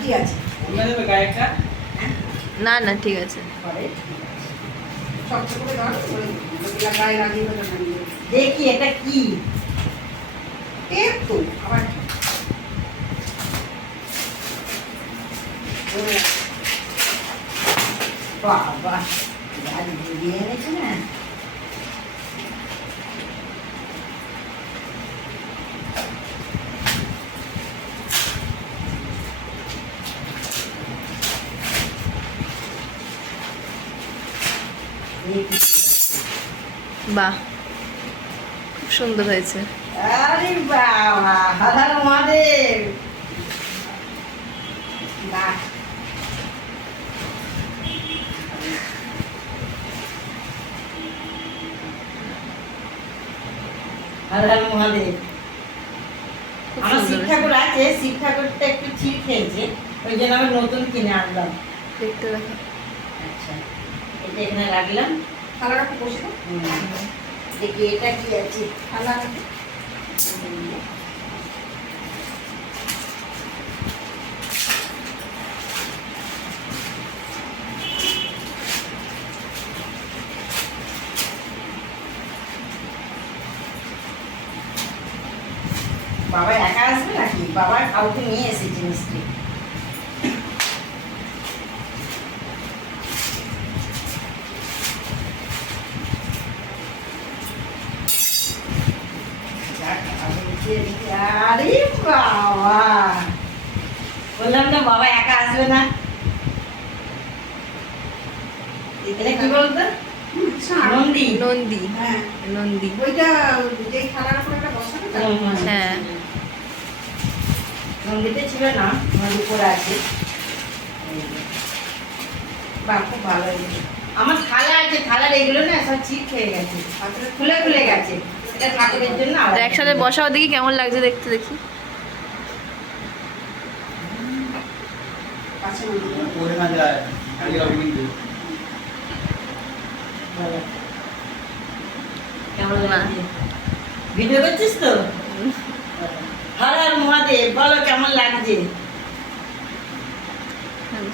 কি আছে? না না ঠিক আছে। দেখি এটা কি টেপ তো আবার বাবা গাড়ি দিয়ে এনেছে না। বাহ, খুব সুন্দর হয়েছে। আরে বাবা, হর হর মহাদেব। বাহ, হর হর মহাদেব। খুব আমার শিব সুন্দর ঠাকুর হয়েছে। আছে, শিব ঠাকুরটা একটু ছিট খেয়েছে, ওই জন্য আমি নতুন কিনে আনলাম। দেখতে দেখো। আচ্ছা, এটা এখানে রাখলাম। থালা রাখো, বসে দাও। দেখি এটা কি আছে। থালা রাখো। বাবা একা আসবে নাকি? বাবা কাউকে নিয়ে এসেছে মিষ্টি। আরে বাবা, বললাম না বাবা একা আসবে না। এটা কি বলতো? নন্দী। নন্দী, হ্যাঁ, নন্দী। ওইটা যে থালার উপর একটা বসানো তো? হ্যাঁ। নন্দীতে ছিল না, আমার উপরে আছে। বাহ, খুব ভালো হয়েছে। আমার থালা আছে, থালার এগুলো না সব ছিট খেয়ে গেছে, খুলে খুলে গেছে। এটা ঠাকুরের জন্য আলাদা। একসাথে বসাও দেখি কেমন লাগছে দেখতে, দেখি। পড়ে না যায় আগে হবে কিন্তু ভালো। কেমন লাগছে? ভিডিও করছিস তো? হর হর মহাদেব, বলো কেমন লাগছে?